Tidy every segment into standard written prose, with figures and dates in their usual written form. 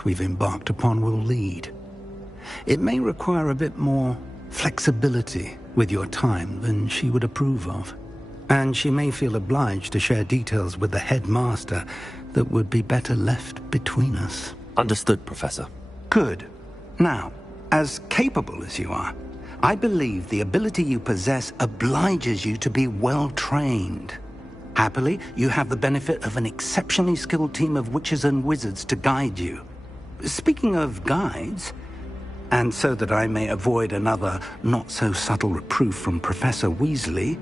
path we've embarked upon will lead. It may require a bit more flexibility with your time than she would approve of. And she may feel obliged to share details with the headmaster that would be better left between us. Understood, Professor. Good. Now, as capable as you are, I believe the ability you possess obliges you to be well-trained. Happily, you have the benefit of an exceptionally skilled team of witches and wizards to guide you. Speaking of guides, and so that I may avoid another not-so-subtle reproof from Professor Weasley,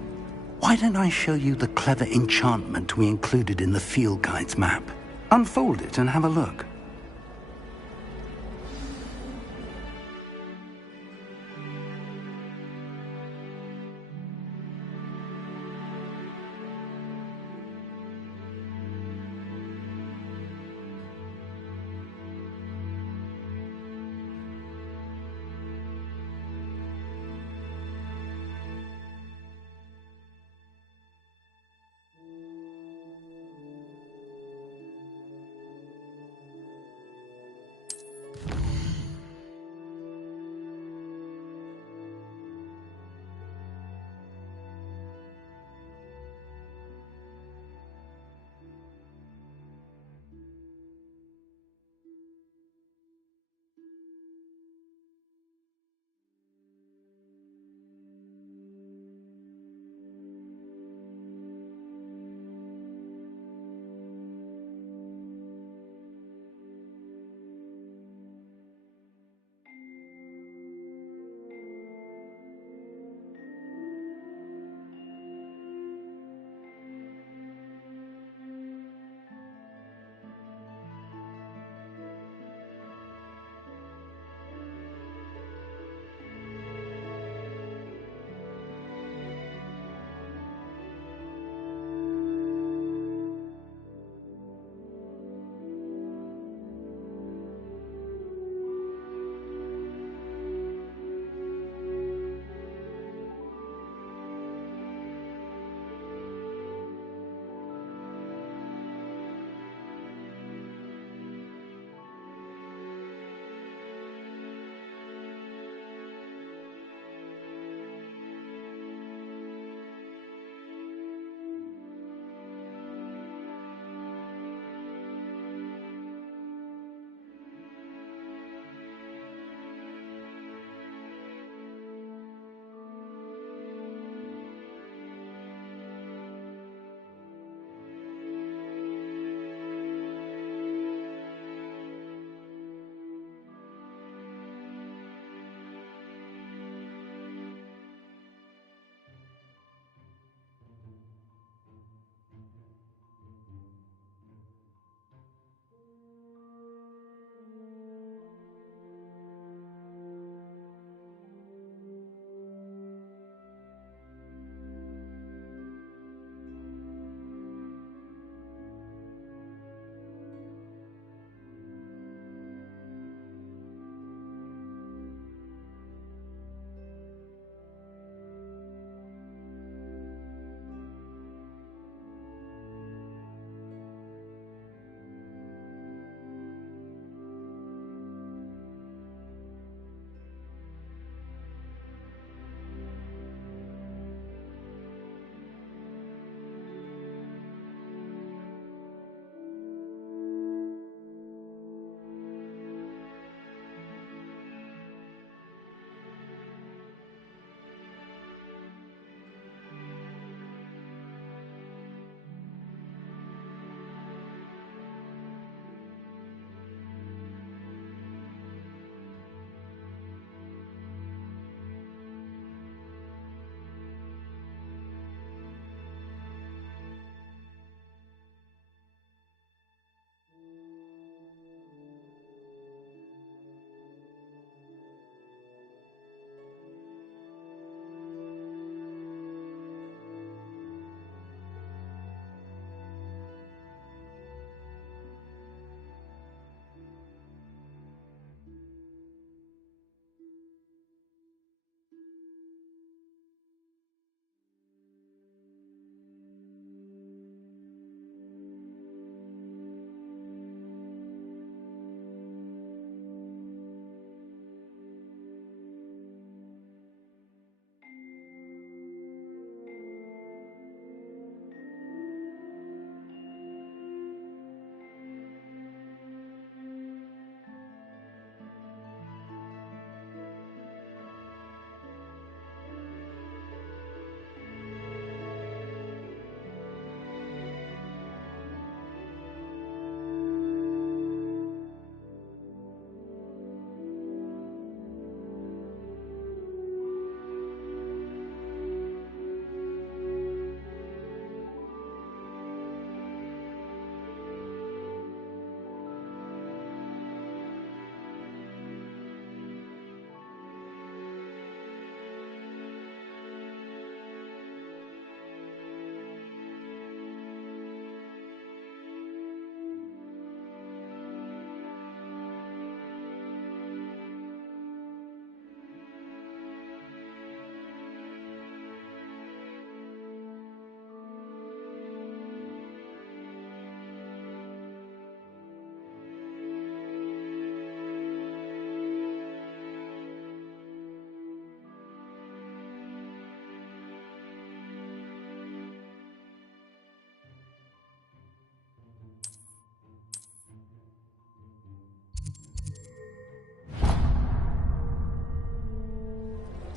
why don't I show you the clever enchantment we included in the field guide's map? Unfold it and have a look.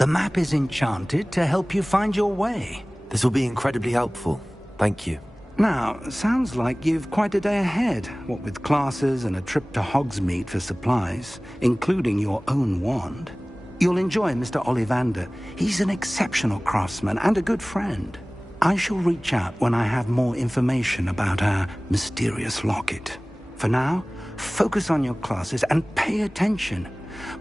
The map is enchanted to help you find your way. This will be incredibly helpful. Thank you. Now, sounds like you've quite a day ahead, what with classes and a trip to Hogsmeade for supplies, including your own wand. You'll enjoy Mr. Ollivander. He's an exceptional craftsman and a good friend. I shall reach out when I have more information about our mysterious locket. For now, focus on your classes and pay attention.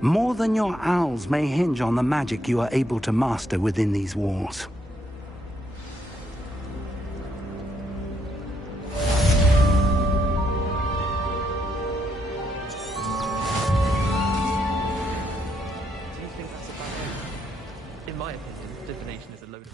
More than your owls may hinge on the magic you are able to master within these walls. In my opinion, divination is a load of...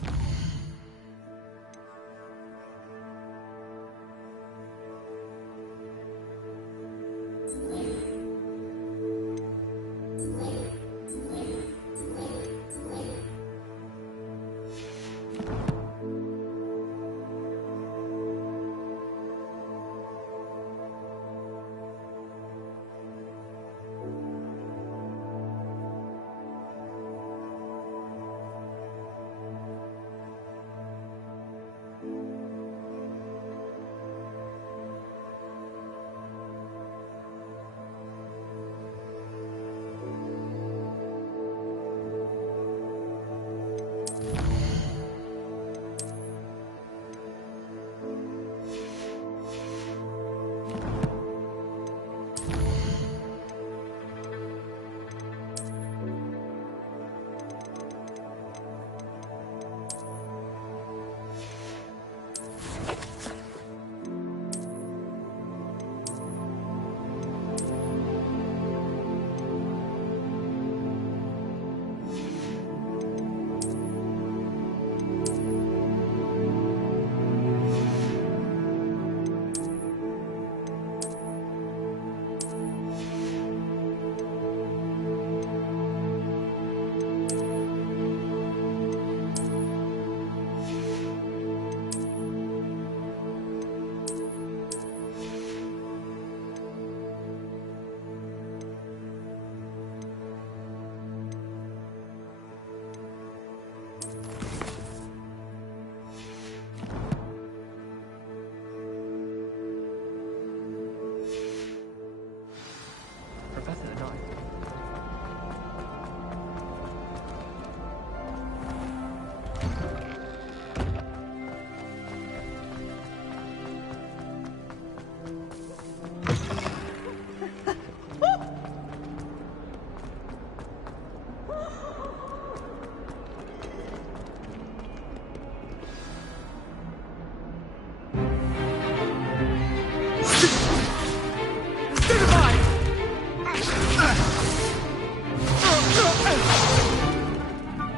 Professor and I.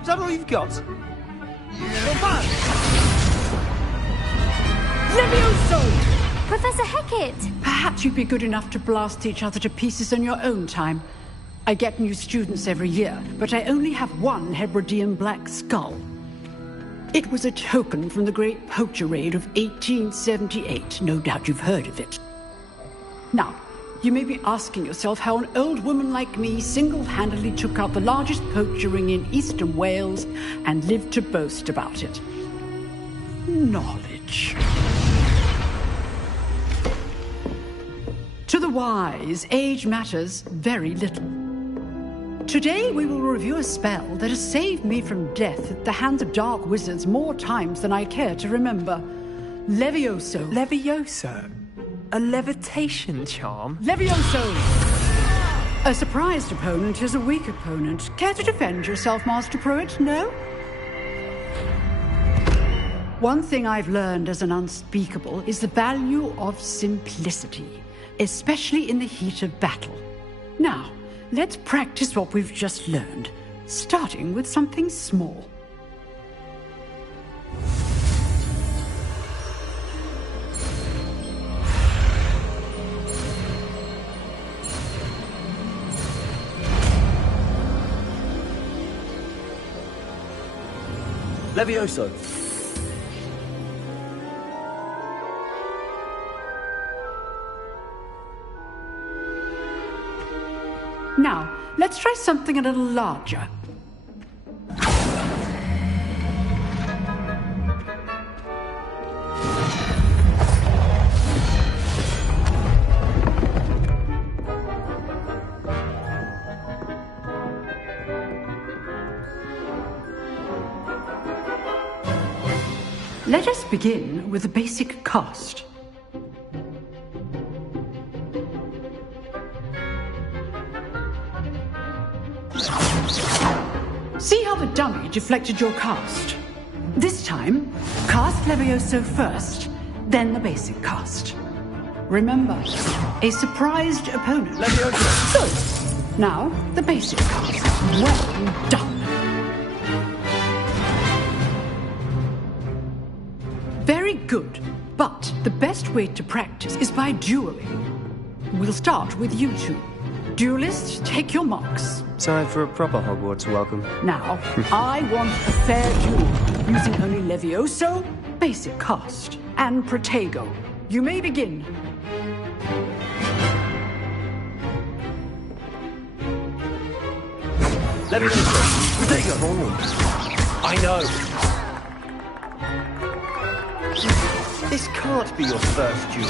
Is that all you've got? Levioso! Professor Hecat! Perhaps you'd be good enough to blast each other to pieces in your own time. I get new students every year, but I only have one Hebridean black skull. It was a token from the Great Poacher Raid of 1878. No doubt you've heard of it. Now, you may be asking yourself how an old woman like me single-handedly took out the largest poacher ring in eastern Wales and lived to boast about it. Knowledge. To the wise, age matters very little. Today we will review a spell that has saved me from death at the hands of dark wizards more times than I care to remember. Levioso. Levioso? A levitation charm? Levioso! A surprised opponent is a weak opponent. Care to defend yourself, Master Pruitt? No? One thing I've learned as an unspeakable is the value of simplicity, especially in the heat of battle. Now, let's practice what we've just learned, starting with something small. Levioso. Now, let's try something a little larger. Let us begin with the basic cast. See how the dummy deflected your cast? This time, cast Levioso first, then the basic cast. Remember, a surprised opponent. Levioso! Good. Now, the basic cast. Well done. Very good, but the best way to practice is by dueling. We'll start with you two. Duelists, take your marks. Time for a proper Hogwarts welcome. Now, I want a fair duel, using only Levioso, basic cast, and Protego. You may begin. Levioso! Protego! I know! This can't be your first duel.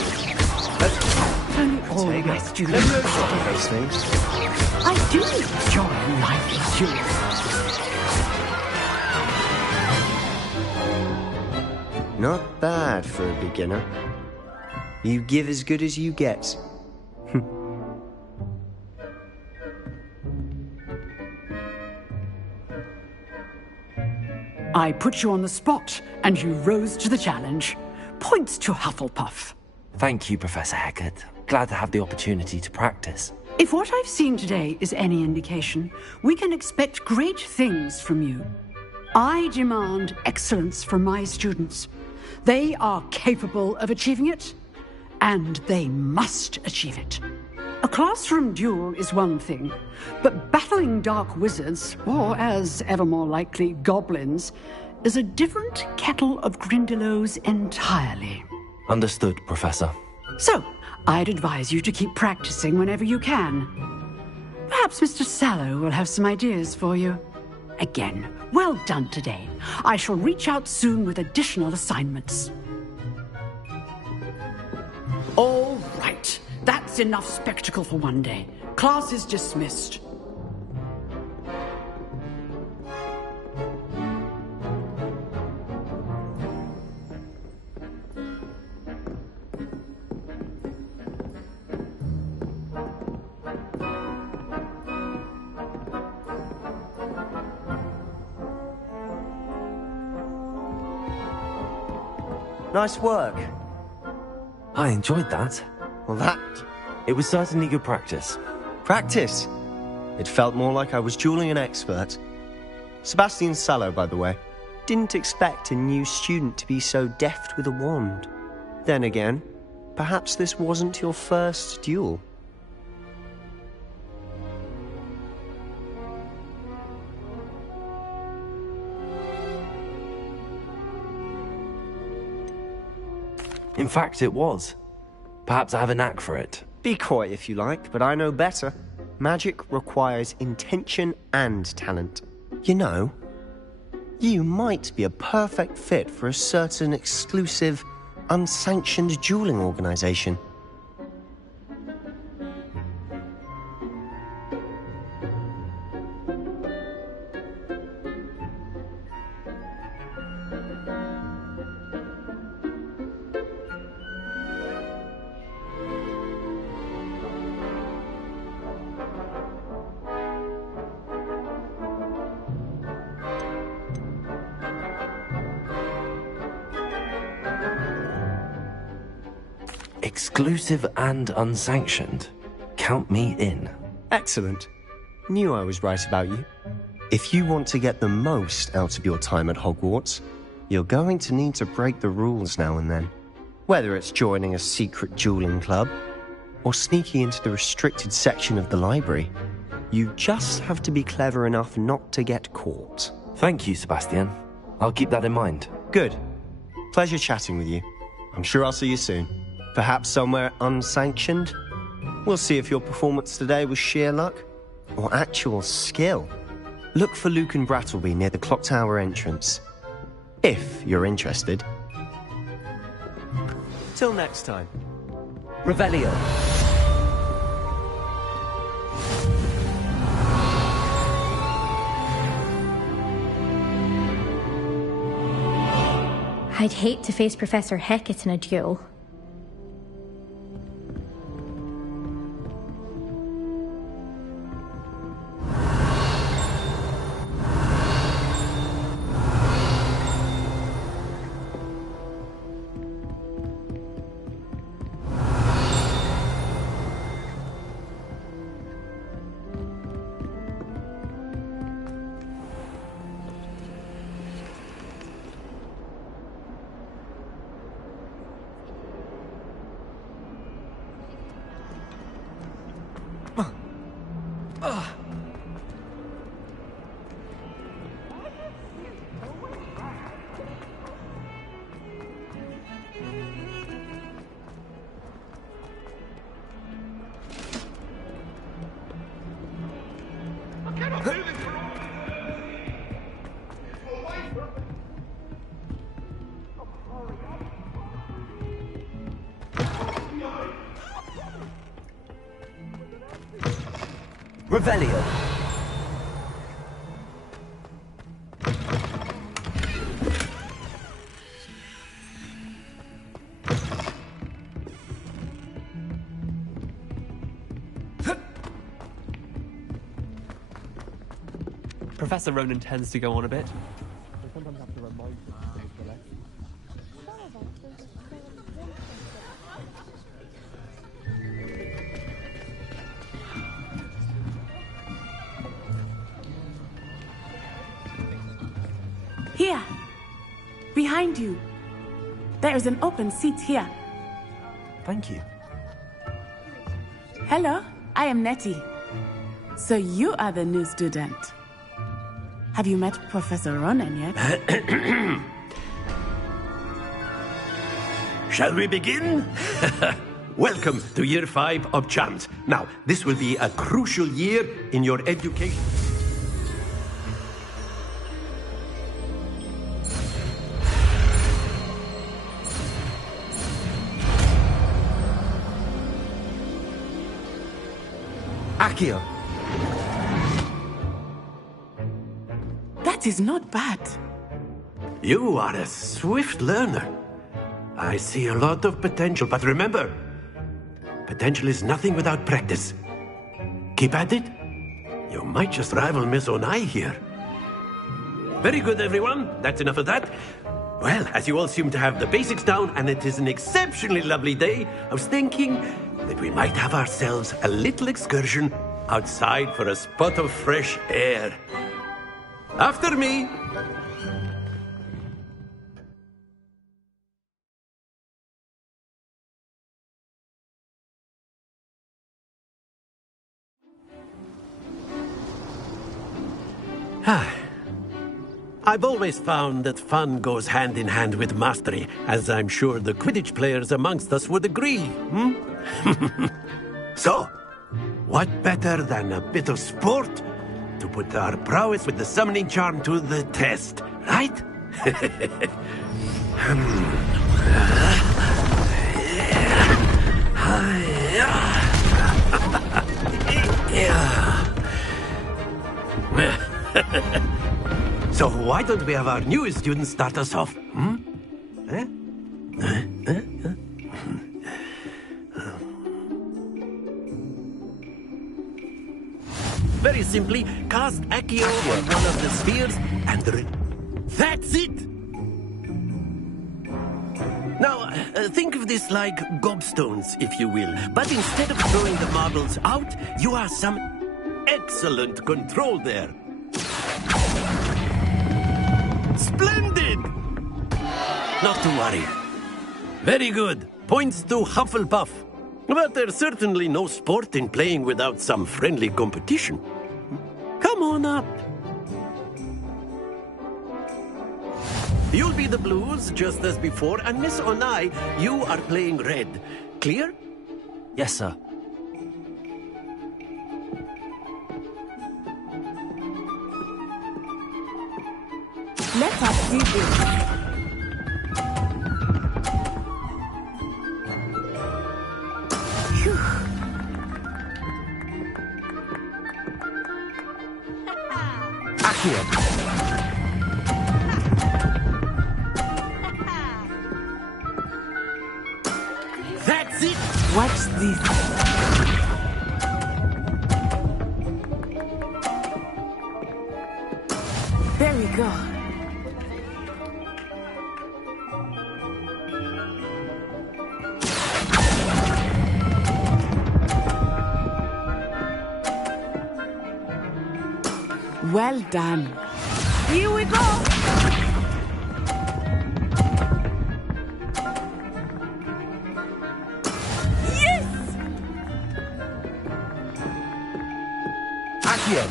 Only all my students Those things. I do enjoy lively duels. Not bad for a beginner. You give as good as you get. I put you on the spot, and you rose to the challenge. Points to Hufflepuff. Thank you, Professor Hecat. Glad to have the opportunity to practice. If what I've seen today is any indication, we can expect great things from you. I demand excellence from my students. They are capable of achieving it, and they must achieve it. A classroom duel is one thing, but battling dark wizards, or as ever more likely, goblins, is a different kettle of Grindylows entirely. Understood, Professor. So, I'd advise you to keep practicing whenever you can. Perhaps Mr. Sallow will have some ideas for you. Again, well done today. I shall reach out soon with additional assignments. All right. That's enough spectacle for one day. Class is dismissed. Nice work. I enjoyed that. Well, It was certainly good practice. practice. It felt more like I was dueling an expert. Sebastian Sallow, by the way. Didn't expect a new student to be so deft with a wand. Then again, perhaps this wasn't your first duel. In fact, it was. Perhaps I have a knack for it. Be coy if you like, but I know better. Magic requires intention and talent. You know, you might be a perfect fit for a certain exclusive, unsanctioned dueling organization. Exclusive and unsanctioned. Count me in. Excellent. Knew I was right about you. If you want to get the most out of your time at Hogwarts, you're going to need to break the rules now and then. Whether it's joining a secret dueling club, or sneaking into the restricted section of the library, you just have to be clever enough not to get caught. Thank you, Sebastian. I'll keep that in mind. Good. Pleasure chatting with you. I'm sure I'll see you soon. Perhaps somewhere unsanctioned? We'll see if your performance today was sheer luck or actual skill. Look for Luke and Brattleby near the clock tower entrance. If you're interested. Till next time. Revelio. I'd hate to face Professor Hecat in a duel. Revelio. Professor Ronan tends to go on a bit. I sometimes have to remind him to stay relaxed. Here! Behind you! There is an open seat here. Thank you. Hello, I am Nettie. So you are the new student. Have you met Professor Ronan yet? Shall we begin? Welcome to Year 5 of Charms. Now, this will be a crucial year in your education. Accio. That is not bad. You are a swift learner. I see a lot of potential, but remember, potential is nothing without practice. Keep at it. You might just rival Miss Onai here. Very good, everyone. That's enough of that. Well, as you all seem to have the basics down, and it is an exceptionally lovely day, I was thinking that we might have ourselves a little excursion outside for a spot of fresh air. After me. I've always found that fun goes hand in hand with mastery, as I'm sure the Quidditch players amongst us would agree. So, what better than a bit of sport to put our prowess with the summoning charm to the test, right? So why don't we have our newest student start us off? Very simply, cast Accio on one of the spheres and... That's it! Now, think of this like gobstones, if you will. But instead of throwing the marbles out, you have some excellent control there. Splendid! Not to worry. Very good. Points to Hufflepuff. But there's certainly no sport in playing without some friendly competition. Come on up. You'll be the blues, just as before, and Miss Onai, you are playing red. Clear? Yes, sir. Let us do this. Accio. Watch this. There we go. Well done. Here we go. Yes! Accio!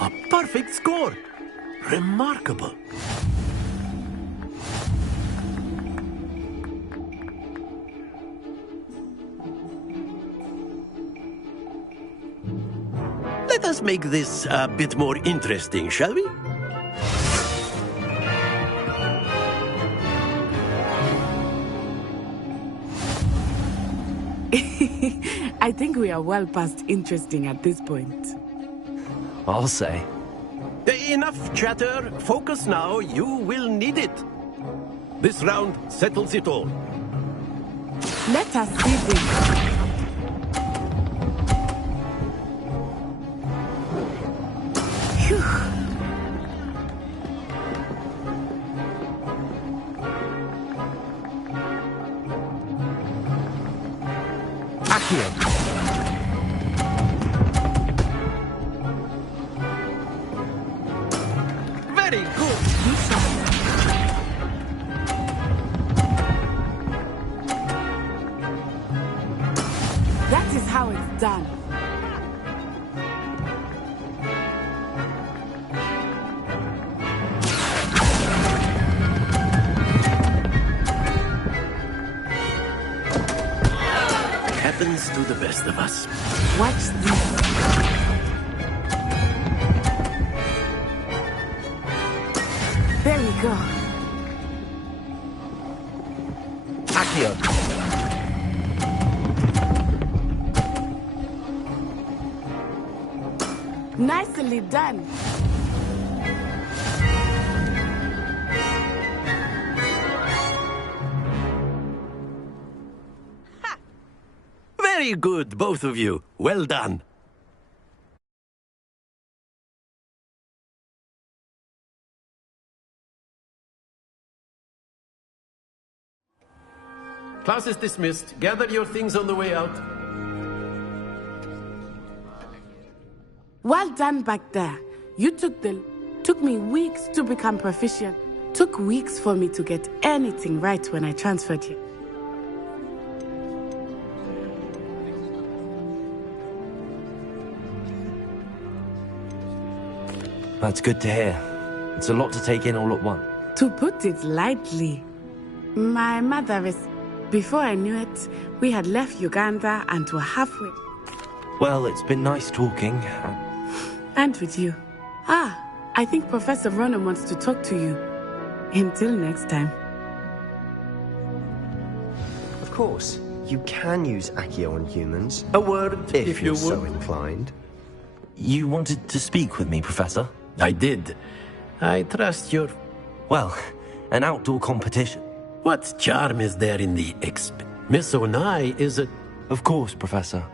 A perfect score. Remarkable. Let us make this a bit more interesting, shall we? I think we are well past interesting at this point. I'll say. Enough chatter. Focus now. You will need it. This round settles it all. Let us see this. Phew. Accio! Very good. That is how it's done. Happens to the best of us. Watch this. There we go. Accio! Nicely done. Very good, both of you. Well done. Class is dismissed. Gather your things on the way out. Well done back there. You took me weeks to become proficient. Took weeks for me to get anything right when I transferred here. That's good to hear. It's a lot to take in all at once. To put it lightly, my mother is... Before I knew it, we had left Uganda and were halfway. Well, it's been nice talking. And with you. I think Professor Ronan wants to talk to you. Until next time. Of course, you can use Accio on humans, A word, if you you're so would. inclined. You wanted to speak with me, Professor? I did. I trust your... Well, an outdoor competition. What charm is there in the Miss Onai is a... Of course, Professor.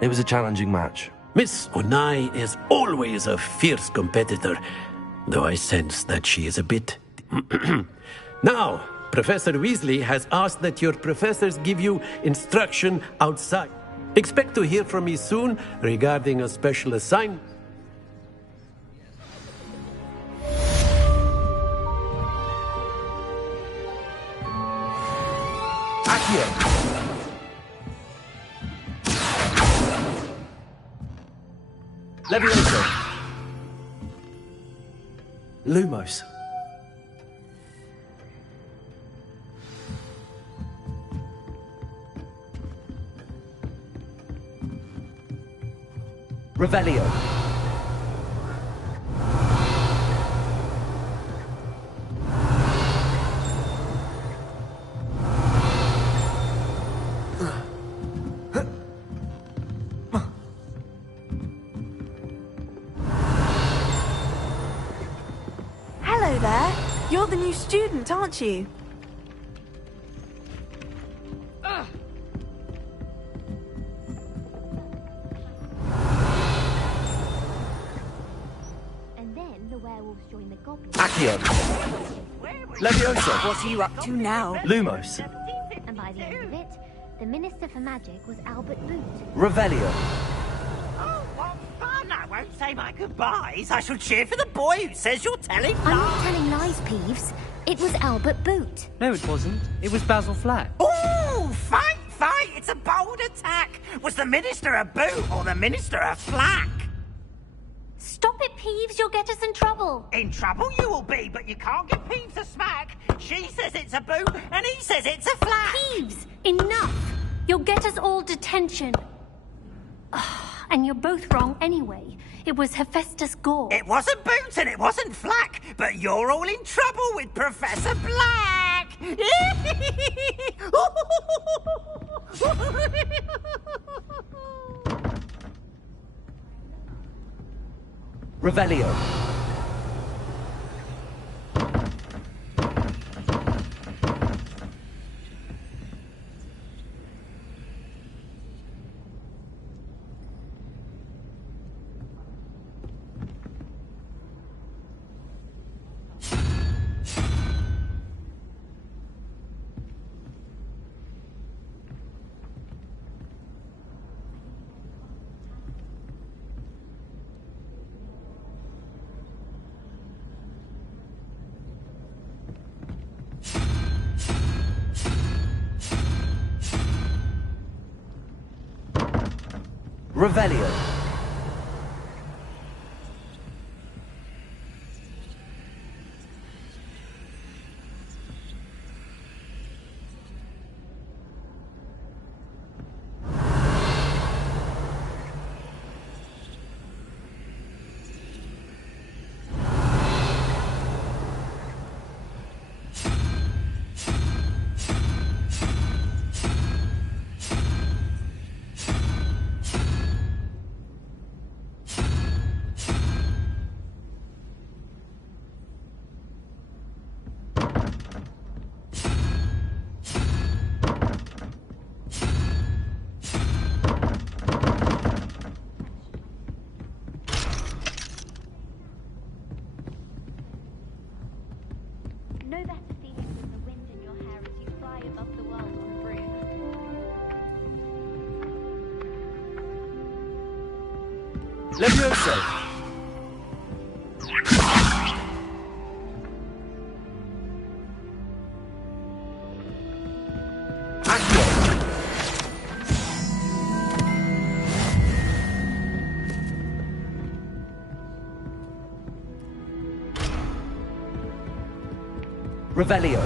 It was a challenging match. Miss Onai is always a fierce competitor, though I sense that she is a bit... Now, Professor Weasley has asked that your professors give you instruction outside. Expect to hear from me soon regarding a special assignment. Accio! Levioso! Lumos! Revelio! Hello there. You're You're the new student, aren't you? And then the werewolves join the goblins. Accio. Leviosa. What are you up to now? Lumos. And by the end of it, the Minister for Magic was Albert Boot. Revelio. Oh, what fun! I won't say my goodbyes. I shall cheer for the boy who says you're telling lies. I'm not telling lies, Peeves. It was Albert Boot. No, it wasn't. It was Basil Flack. Ooh, fight, fight! It's a bold attack. Was the Minister a boot or the Minister a flack? Stop it, Peeves. You'll get us in trouble. In trouble you will be, but you can't give Peeves a smack. She says it's a boot, and he says it's a flack. Peeves, enough. You'll get us all detention. And you're both wrong anyway. It was Hephaestus Gore. It wasn't boot and it wasn't flack, but you're all in trouble with Professor Black. Revelio. Revelio. No better feeling than the wind in your hair as you fly above the world on a broom. Leviosa. Revelio.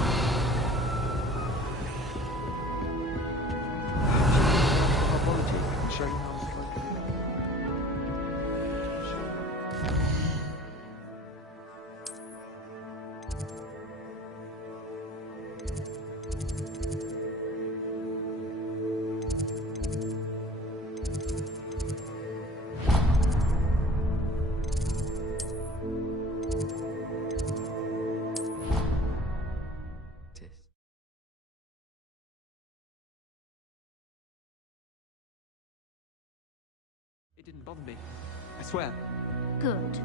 It didn't bother me. I swear. Good.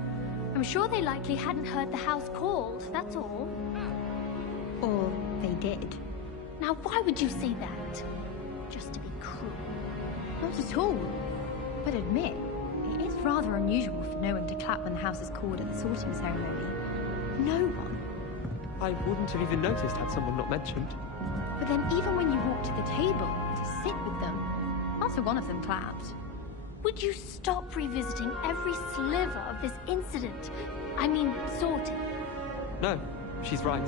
I'm sure they likely hadn't heard the house called, that's all. Or they did. Now, why would you say that? Just to be cruel. Not at all. But admit, it is rather unusual for no one to clap when the house is called at the sorting ceremony. No one. I wouldn't have even noticed had someone not mentioned. But then even when you walked to the table to sit with them, not a one of them clapped. Would you stop revisiting every sliver of this incident? I mean, sorting. No, she's right.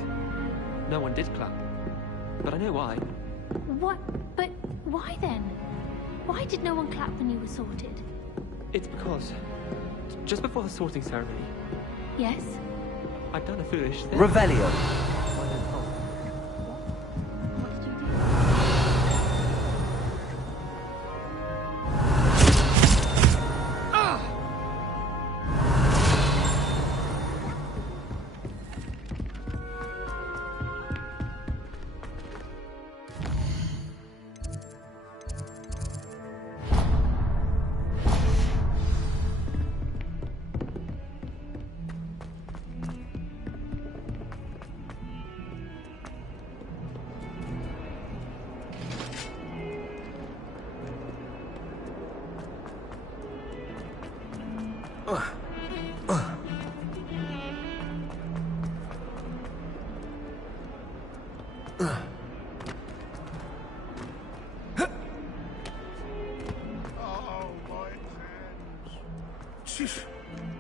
No one did clap. But I know why. What? But why then? Why did no one clap when you were sorted? It's because just before the sorting ceremony, Yes? I'd done a foolish thing. Revelio. What did you do?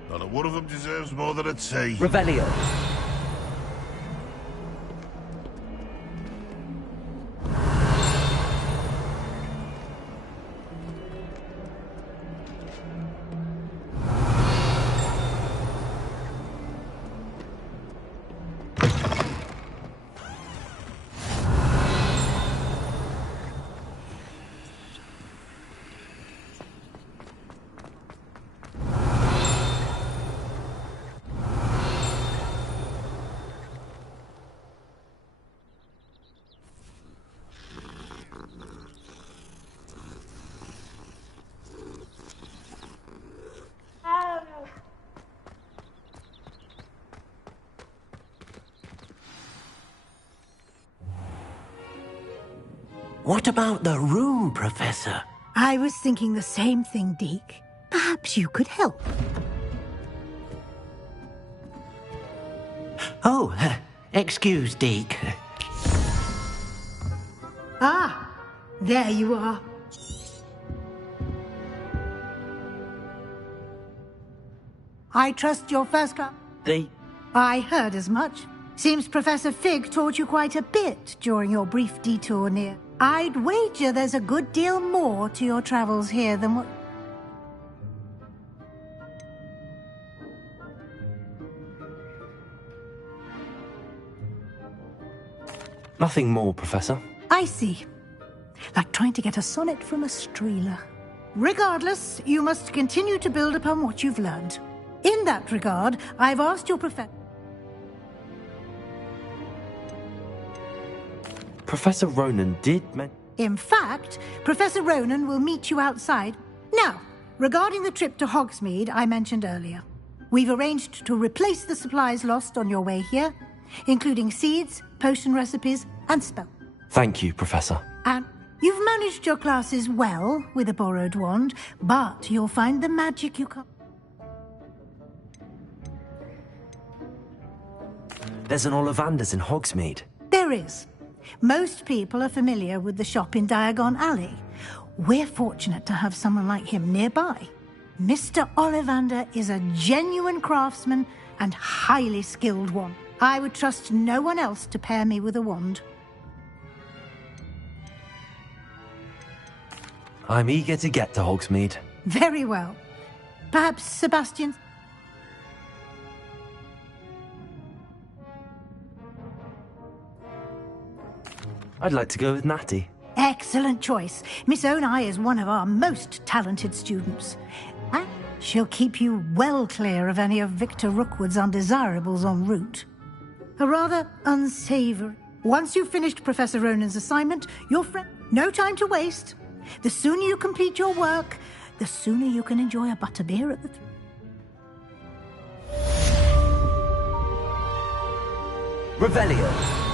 Not a one of them deserves more than a tea. Revelio. What about the room, Professor? I was thinking the same thing, Deke. Perhaps you could help. Oh, excuse, Deke. Ah, there you are. I trust your first class. I heard as much. Seems Professor Fig taught you quite a bit during your brief detour near. I'd wager there's a good deal more to your travels here than what... Nothing more, Professor. I see. Like trying to get a sonnet from a streeler. Regardless, you must continue to build upon what you've learned. In that regard, I've asked your professor... Professor Ronan did In fact, Professor Ronan will meet you outside. Now, regarding the trip to Hogsmeade I mentioned earlier, we've arranged to replace the supplies lost on your way here, including seeds, potion recipes, and spells. Thank you, Professor. And you've managed your classes well with a borrowed wand, but you'll find the magic you can't... There's an Ollivander's in Hogsmeade. There is. Most people are familiar with the shop in Diagon Alley. We're fortunate to have someone like him nearby. Mr. Ollivander is a genuine craftsman and highly skilled one. I would trust no one else to pair me with a wand. I'm eager to get to Hogsmeade. Very well. Perhaps Sebastian... I'd like to go with Natty. Excellent choice. Miss Onai is one of our most talented students. And she'll keep you well clear of any of Victor Rookwood's undesirables en route. A rather unsavory. Once you've finished Professor Ronan's assignment, your friend... No time to waste. The sooner you complete your work, the sooner you can enjoy a butterbeer at the... Revelio.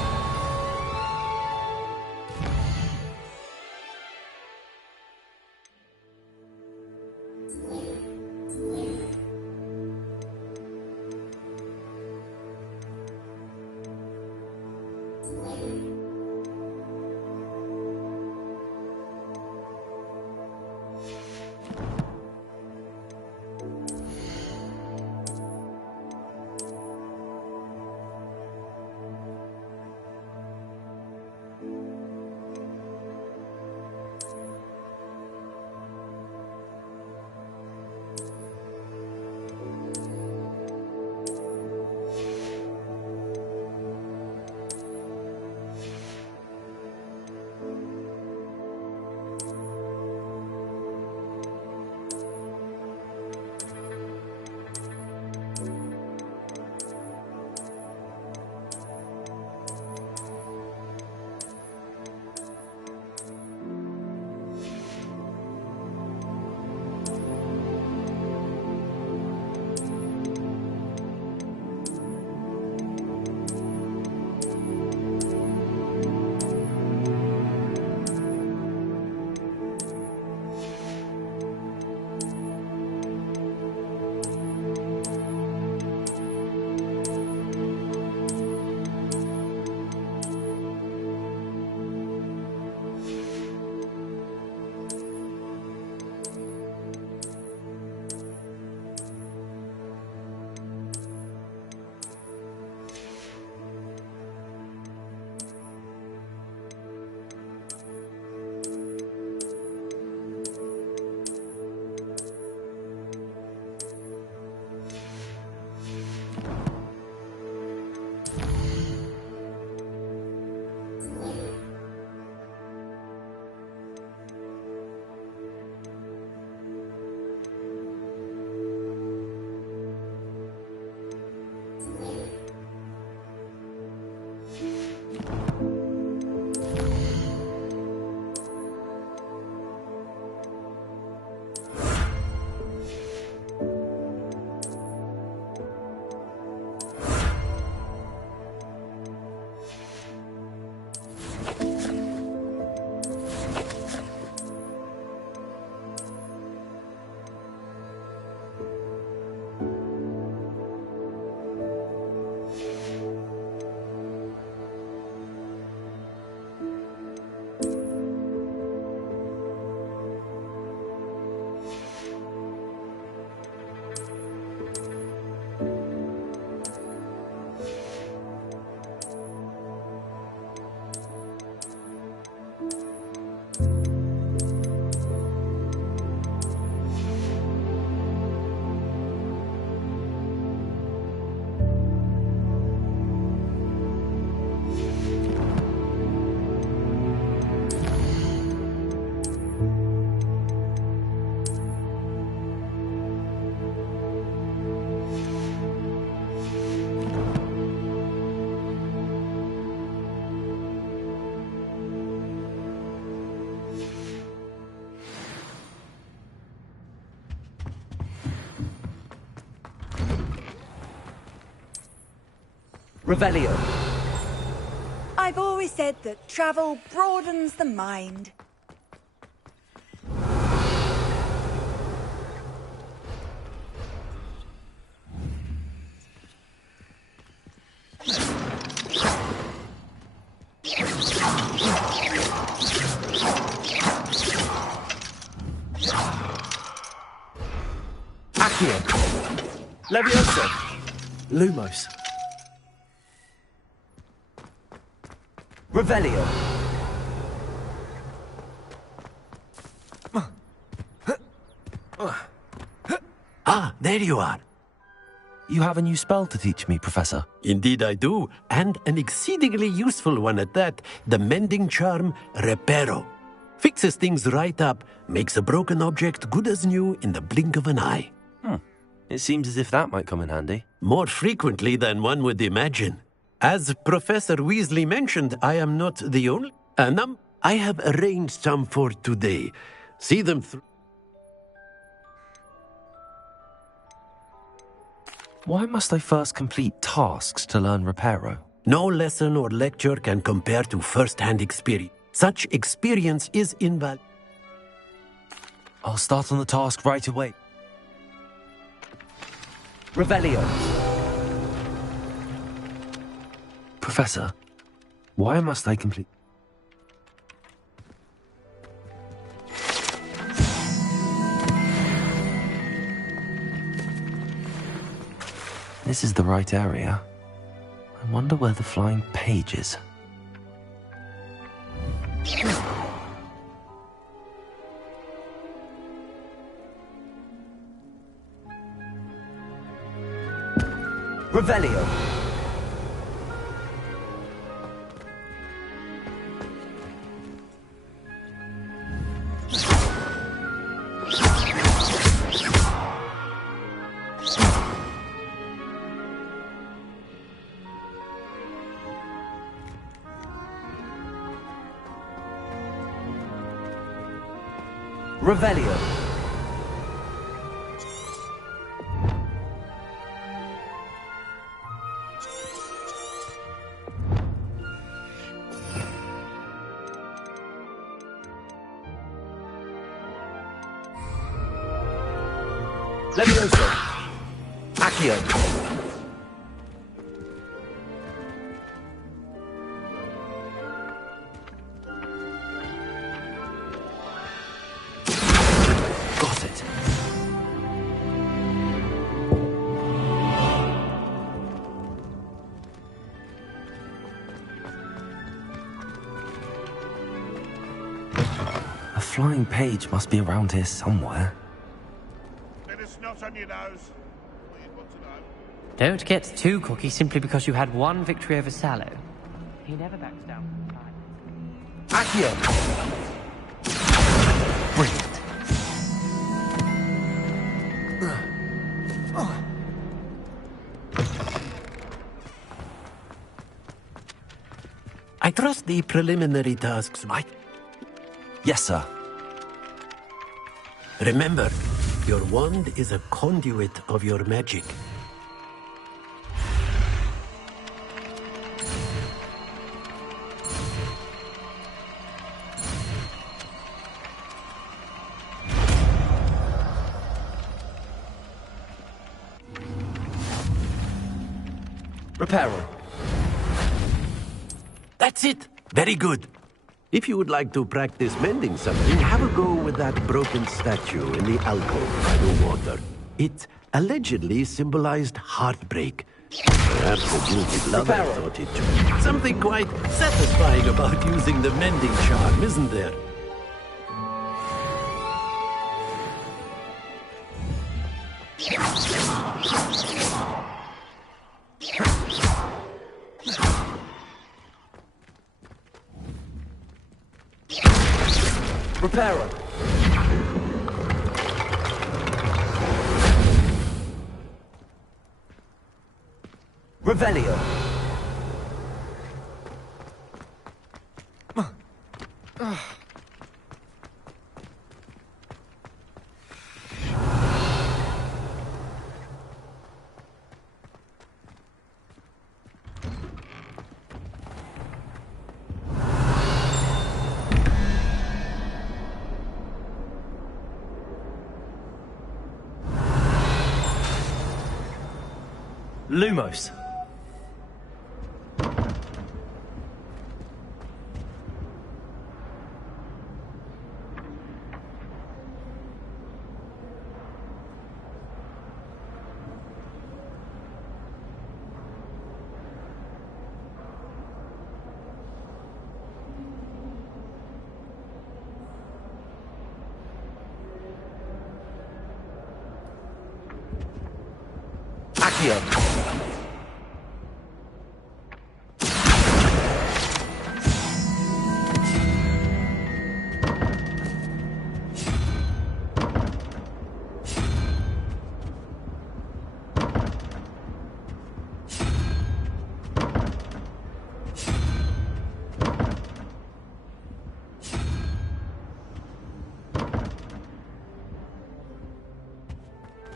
Revelio. I've always said that travel broadens the mind. Accio. Leviosa. Lumos. Revelio. Ah, there you are. You have a new spell to teach me, Professor. Indeed I do, and an exceedingly useful one at that. The mending charm, Reparo. Fixes things right up, makes a broken object good as new in the blink of an eye. It seems as if that might come in handy. More frequently than one would imagine. As Professor Weasley mentioned, I am not the only... I have arranged some for today. See them through... Why must I first complete tasks to learn Reparo? No lesson or lecture can compare to first-hand experience. Such experience is invaluable. I'll start on the task right away. Revelio. Professor, why must I complete... This is the right area. I wonder where the flying page is. Revelio. Revelio. Levioso. Accio. Got it. A flying page must be around here somewhere. On your nose. Don't get too cocky simply because you had one victory over Sallow. He never backs down. Accio. Brilliant. I trust the preliminary tasks might... Yes, sir. Remember, your wand is a conduit of your magic. Reparo. That's it! Very good. If you would like to practice mending something, have a go with that broken statue in the alcove by the water. It allegedly symbolized heartbreak. Perhaps the guilty lover thought it too. Something quite satisfying about using the mending charm, isn't there? Reparo. Revelio. Lumos. Accio.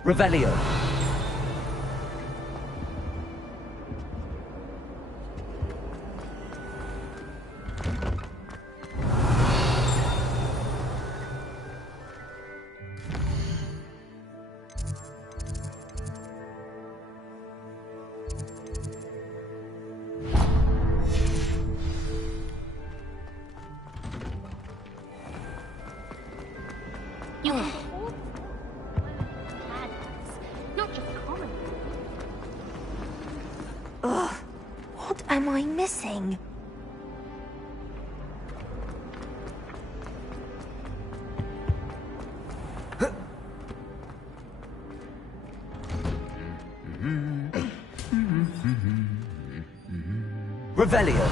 Revelio. You can afford not just common. Ugh, what am I missing? Revelio.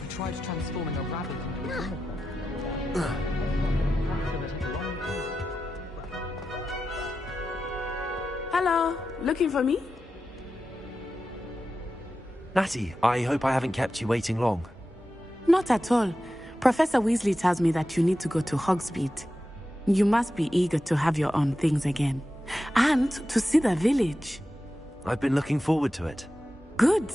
He tried transforming a rabbit into a unicorn. Hello, looking for me? Natty, I hope I haven't kept you waiting long. Not at all. Professor Weasley tells me that you need to go to Hogsmeade. You must be eager to have your own things again. And to see the village. I've been looking forward to it. Good.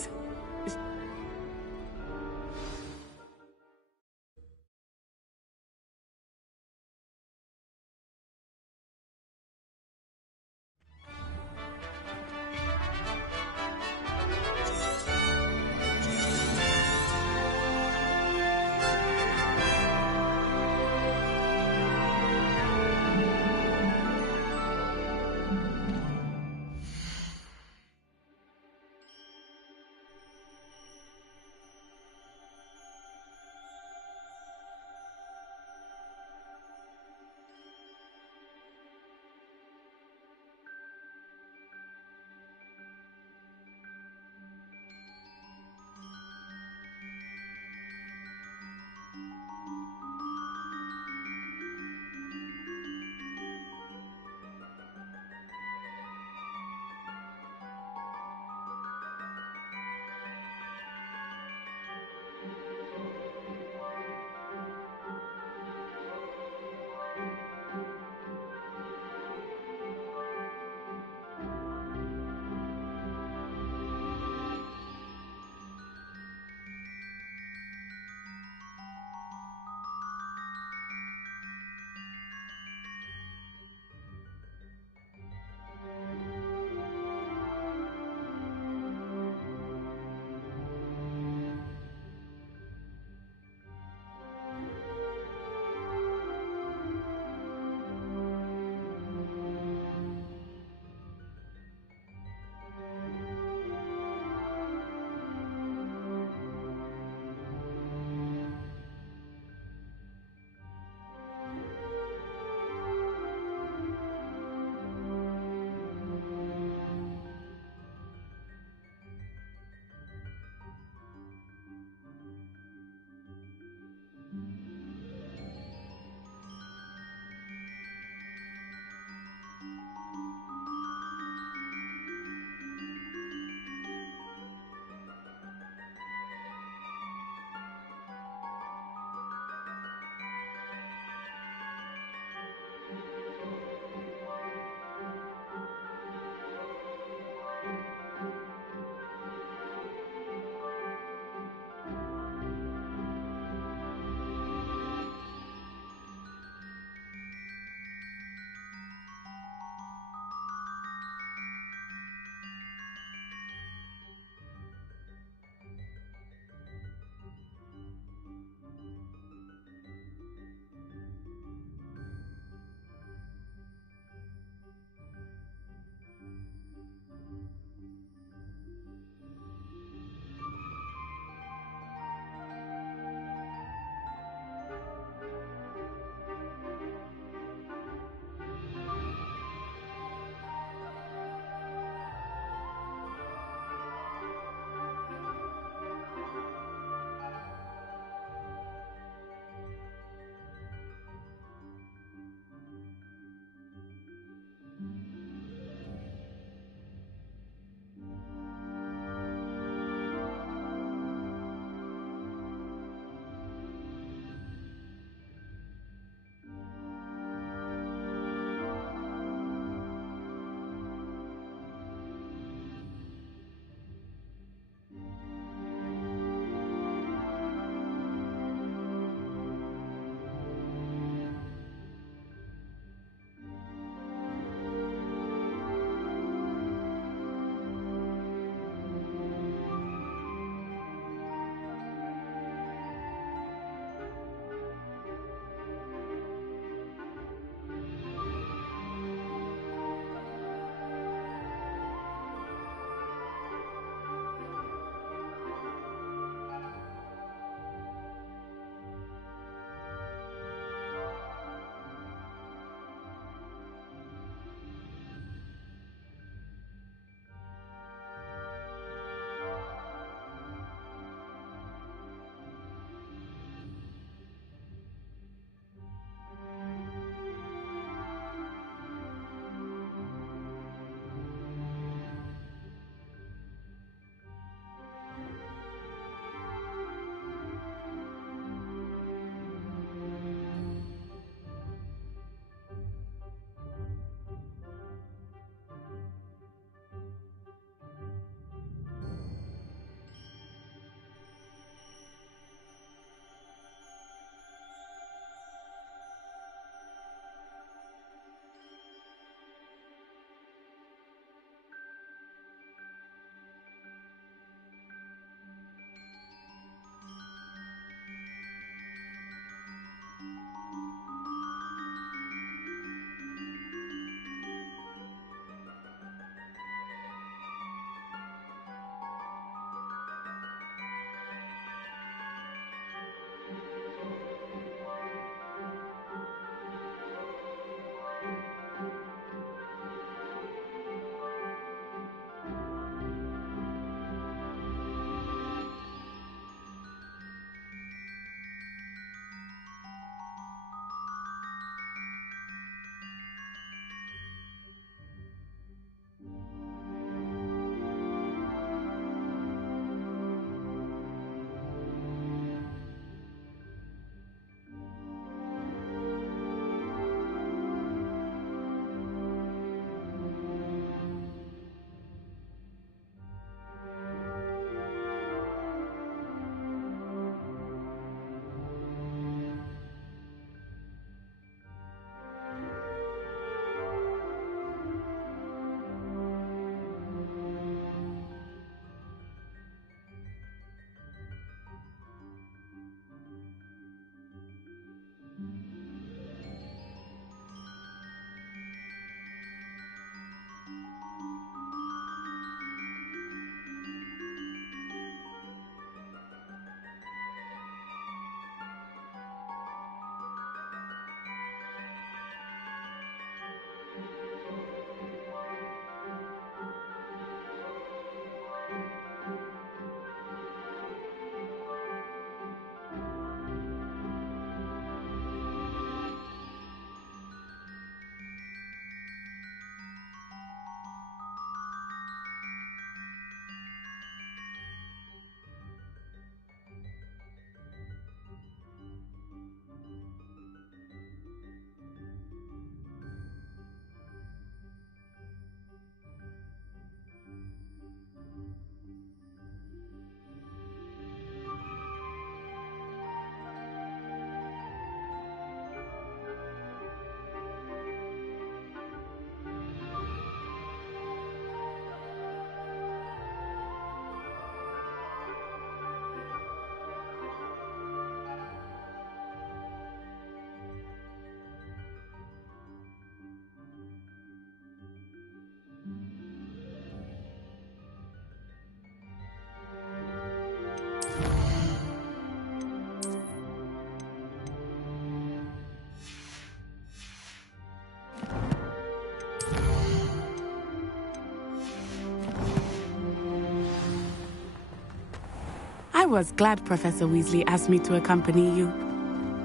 was glad Professor Weasley asked me to accompany you.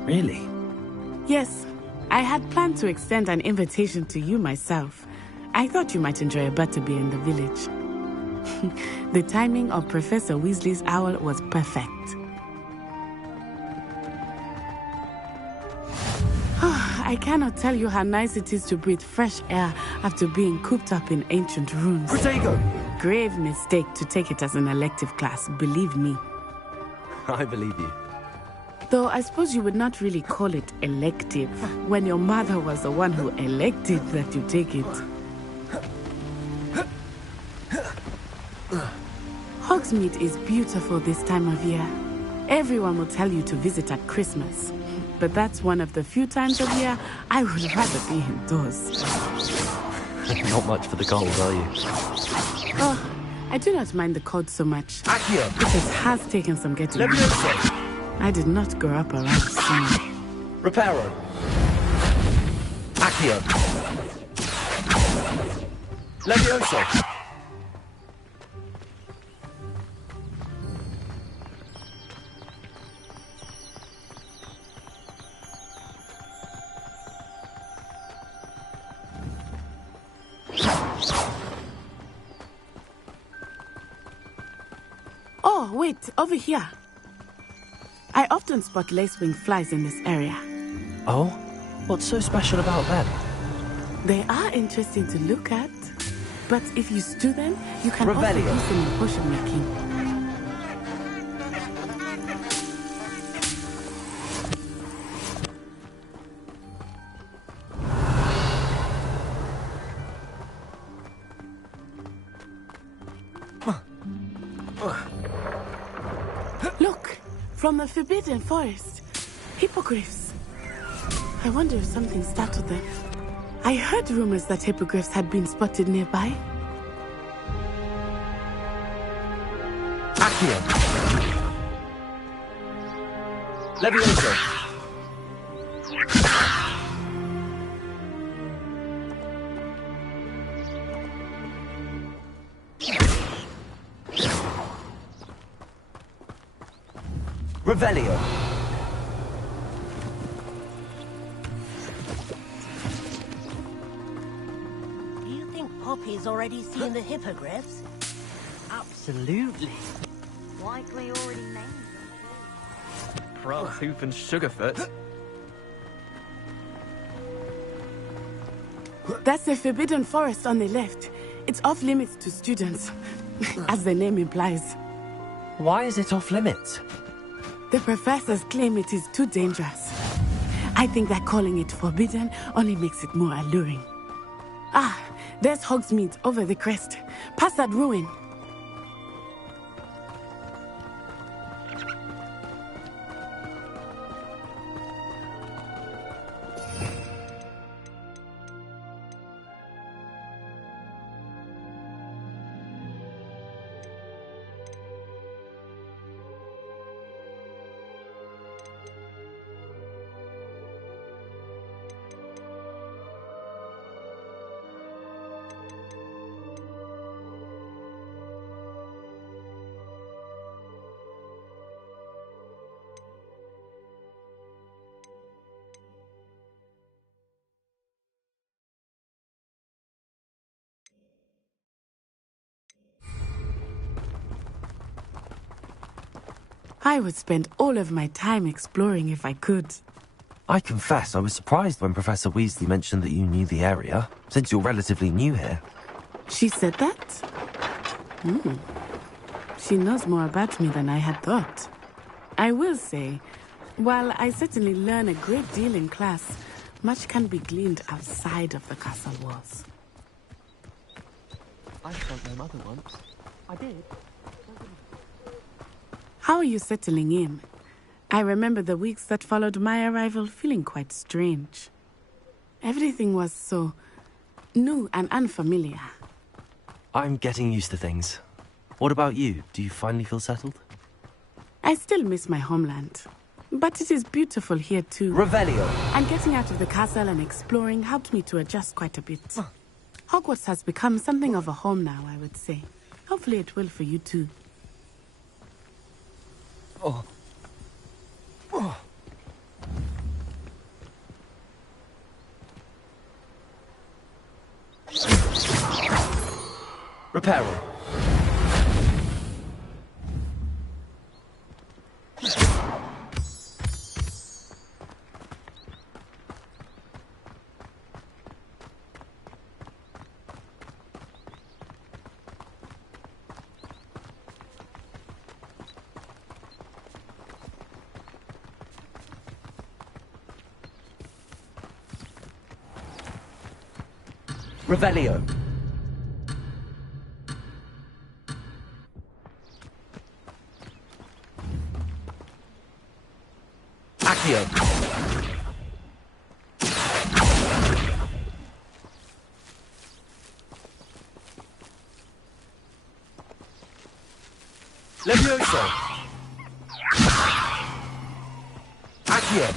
Really? Yes, I had planned to extend an invitation to you myself. I thought you might enjoy a butterbeer in the village. The timing of Professor Weasley's owl was perfect. I cannot tell you how nice it is to breathe fresh air after being cooped up in ancient rooms. Protego! Grave mistake to take it as an elective class, believe me. I believe you. Though I suppose you would not really call it elective when your mother was the one who elected that you take it. Hogsmeade is beautiful this time of year. Everyone will tell you to visit at Christmas. But that's one of the few times of year I would rather be indoors. Not much for the cold, are you? Oh, I do not mind the cold so much. Accio! It has taken some getting used to. I did not grow up around snow. Reparo! Accio! Levioso! Oh, wait, over here. I often spot lacewing flies in this area. Oh? What's so special about them? They are interesting to look at, but if you stew them, you can also use them in potion making. Look, from the Forbidden Forest, hippogriffs. I wonder if something startled them. I heard rumors that hippogriffs had been spotted nearby. Accio! Levioso! Revelio! Do you think Poppy's already seen the hippogriffs? Absolutely. Likely already named them. Frogtooth and Sugarfoot. That's the Forbidden Forest on the left. It's off limits to students, as the name implies. Why is it off limits? The professors claim it is too dangerous. I think that calling it forbidden only makes it more alluring. Ah, there's Hogsmeade over the crest. Past that ruin. I would spend all of my time exploring if I could. I confess I was surprised when Professor Weasley mentioned that you knew the area, since you're relatively new here. She said that? She knows more about me than I had thought. I will say, while I certainly learn a great deal in class, much can be gleaned outside of the castle walls. I spent my mother once. I did. How are you settling in? I remember the weeks that followed my arrival feeling quite strange. Everything was so new and unfamiliar. I'm getting used to things. What about you? Do you finally feel settled? I still miss my homeland. But it is beautiful here too. Revelio! And getting out of the castle and exploring helped me to adjust quite a bit. Hogwarts has become something of a home now, I would say. Hopefully it will for you too. Repairing. Revelio. Accio. Levioso. Accio.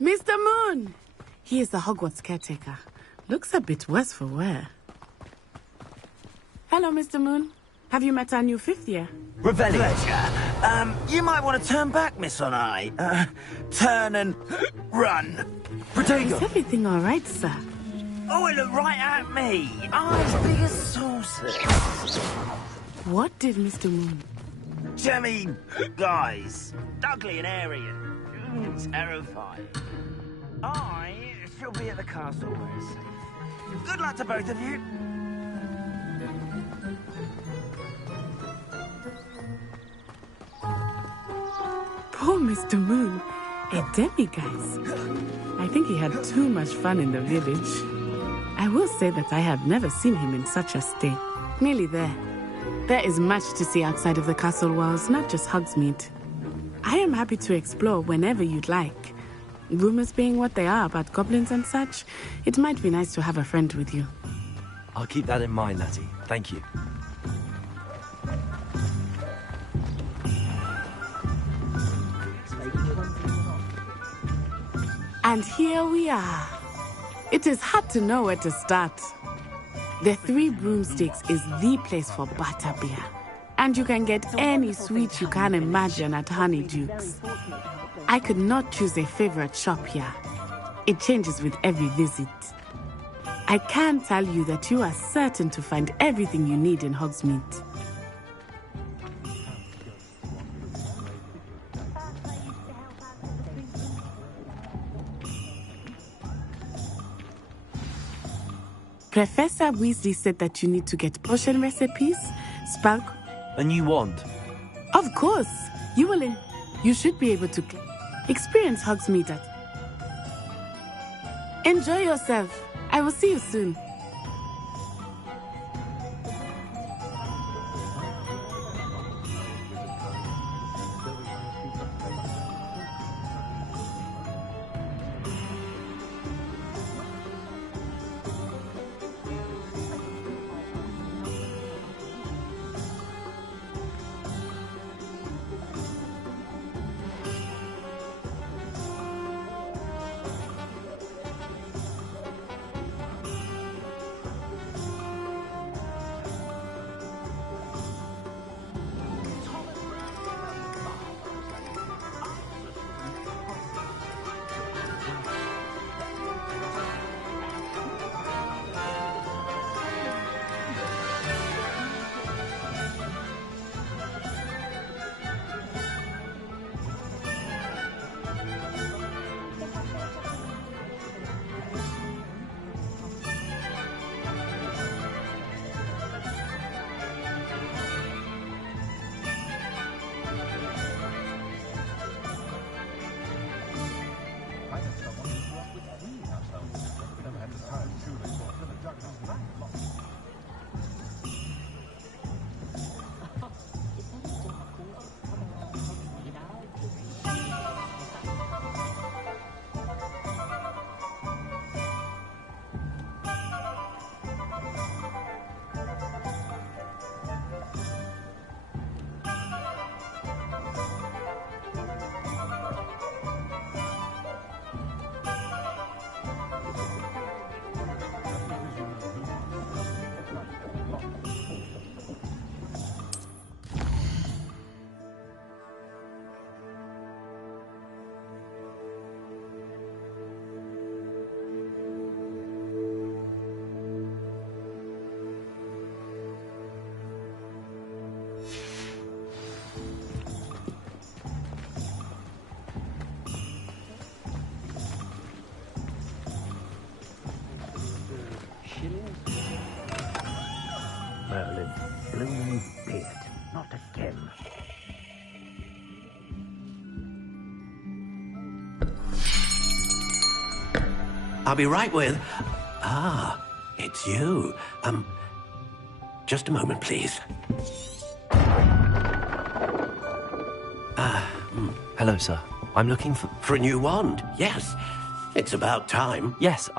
Mr. Moon! He is the Hogwarts caretaker. Looks a bit worse for wear. Hello, Mr. Moon. Have you met our new 5th year? Revelio. You might want to turn back, Miss Onai. Turn and run. Is everything all right, sir? Oh, it looked right at me. Eyes big as saucers. What did Mr. Moon? Jemmy guys. Ugly and airy and terrifying. I shall be at the castle very soon. Good luck to both of you. Poor Mr. Moon. A demiguise. I think he had too much fun in the village. I will say that I have never seen him in such a state. Nearly there. There is much to see outside of the castle walls, not just Hogsmeade. I am happy to explore whenever you'd like. Rumors being what they are about goblins and such, it might be nice to have a friend with you. I'll keep that in mind, Natty. Thank you. And here we are. It is hard to know where to start. The Three Broomsticks is the place for butterbeer. And you can get any sweet you can imagine at Honeydukes. I could not choose a favorite shop here. It changes with every visit. I can tell you that you are certain to find everything you need in Hogsmeade. Professor Weasley said that you need to get potion recipes, spell... A new wand? Of course. You should be able to experience Hogsmeade at... Enjoy yourself. I will see you soon. Merlin's blooming beard. Not again. I'll be right with... it's you. Just a moment, please. Hello, sir. I'm looking for... For a new wand, yes. It's about time. Yes,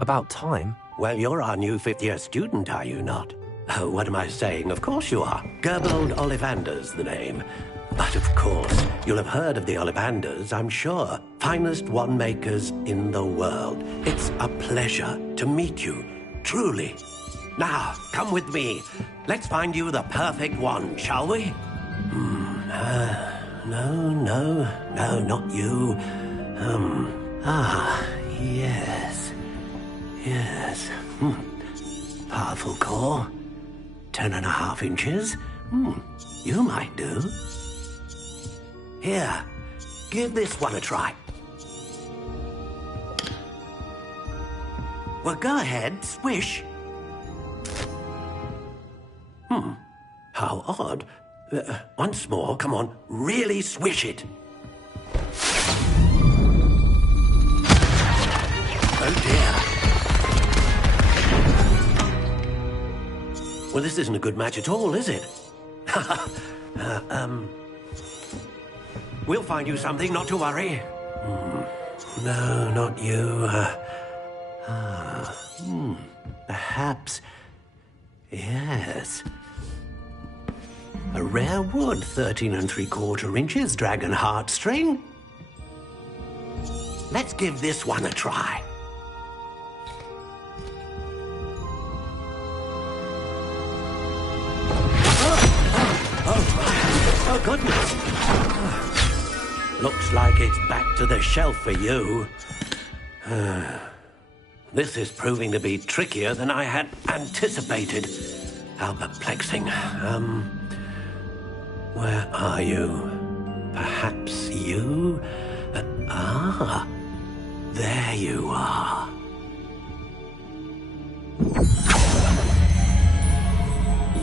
about time? Well, you're our new fifth-year student, are you not? Oh, what am I saying? Of course you are. Gerbold Ollivander's the name. But of course, you'll have heard of the Ollivanders, I'm sure. Finest wand makers in the world. It's a pleasure to meet you, truly. Now, come with me. Let's find you the perfect wand, shall we? No, not you. Yes. Powerful core. 10.5 inches. You might do. Here, give this one a try. Well, go ahead, swish. How odd. Once more, come on, really swish it. Oh dear. Well, this isn't a good match at all, is it? We'll find you something, not to worry. No, not you. Perhaps... Yes. A rare wood, 13 3/4 inches, dragon heartstring. Let's give this one a try. Oh, goodness. Looks like it's back to the shelf for you. This is proving to be trickier than I had anticipated. How perplexing. Where are you? Perhaps you? There you are.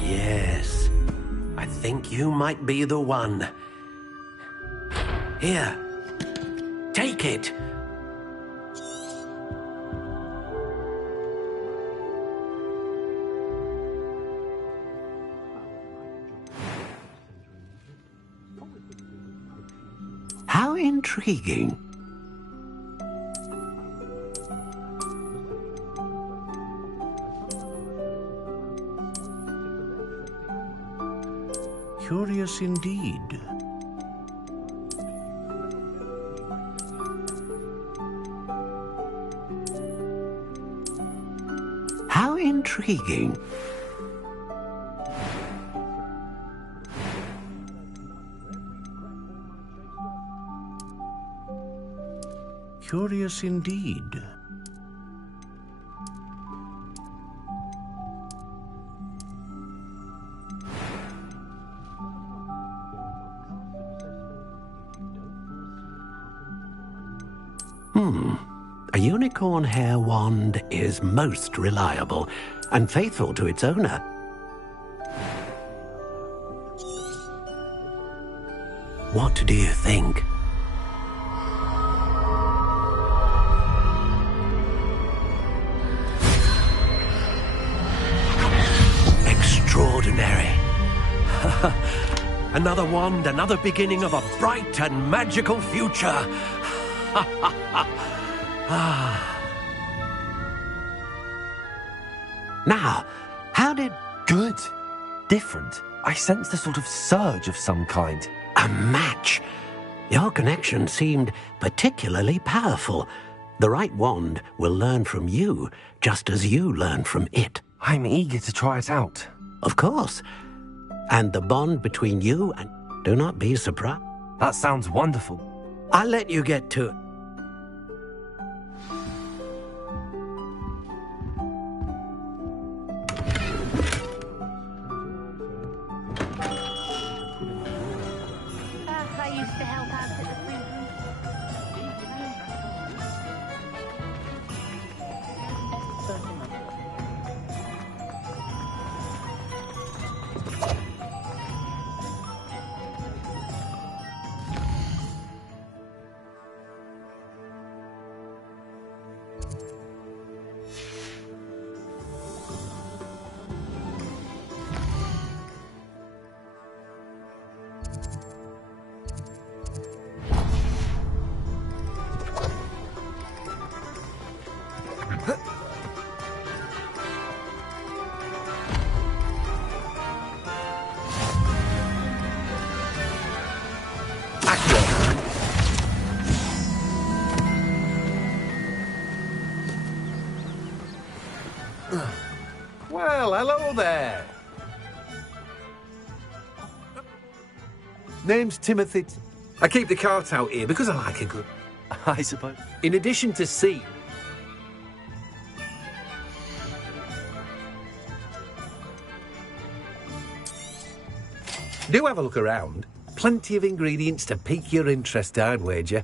Yes, I think you might be the one. Here, take it. How intriguing. Curious indeed. How intriguing. Curious indeed. A unicorn hair wand is most reliable and faithful to its owner. What do you think? Extraordinary. Another wand, another beginning of a bright and magical future. Now, how did... Good. Different. I sensed a sort of surge of some kind. A match. Your connection seemed particularly powerful. The right wand will learn from you, just as you learn from it. I'm eager to try it out. Of course. And the bond between you and... Do not be surprised. That sounds wonderful. I'll let you get to it. I used to help out at the free room. Well, hello there. Name's Timothy. I keep the cart out here because I like a good... I suppose. In addition to sea... Do have a look around. Plenty of ingredients to pique your interest, I'd wager.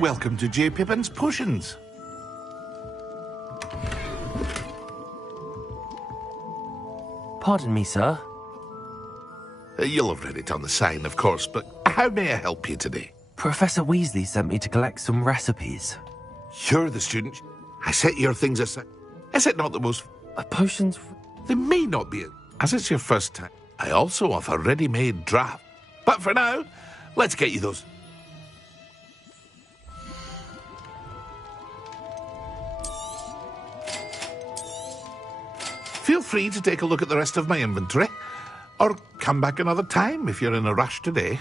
Welcome to J. Pippin's Potions. Pardon me, sir. You'll have read it on the sign, of course, but how may I help you today? Professor Weasley sent me to collect some recipes. You're the student. I set your things aside. Is it not the most... Potions... They may not be, as it's your first time. I also offer ready-made draft. But for now, let's get you those... Feel free to take a look at the rest of my inventory, or come back another time if you're in a rush today.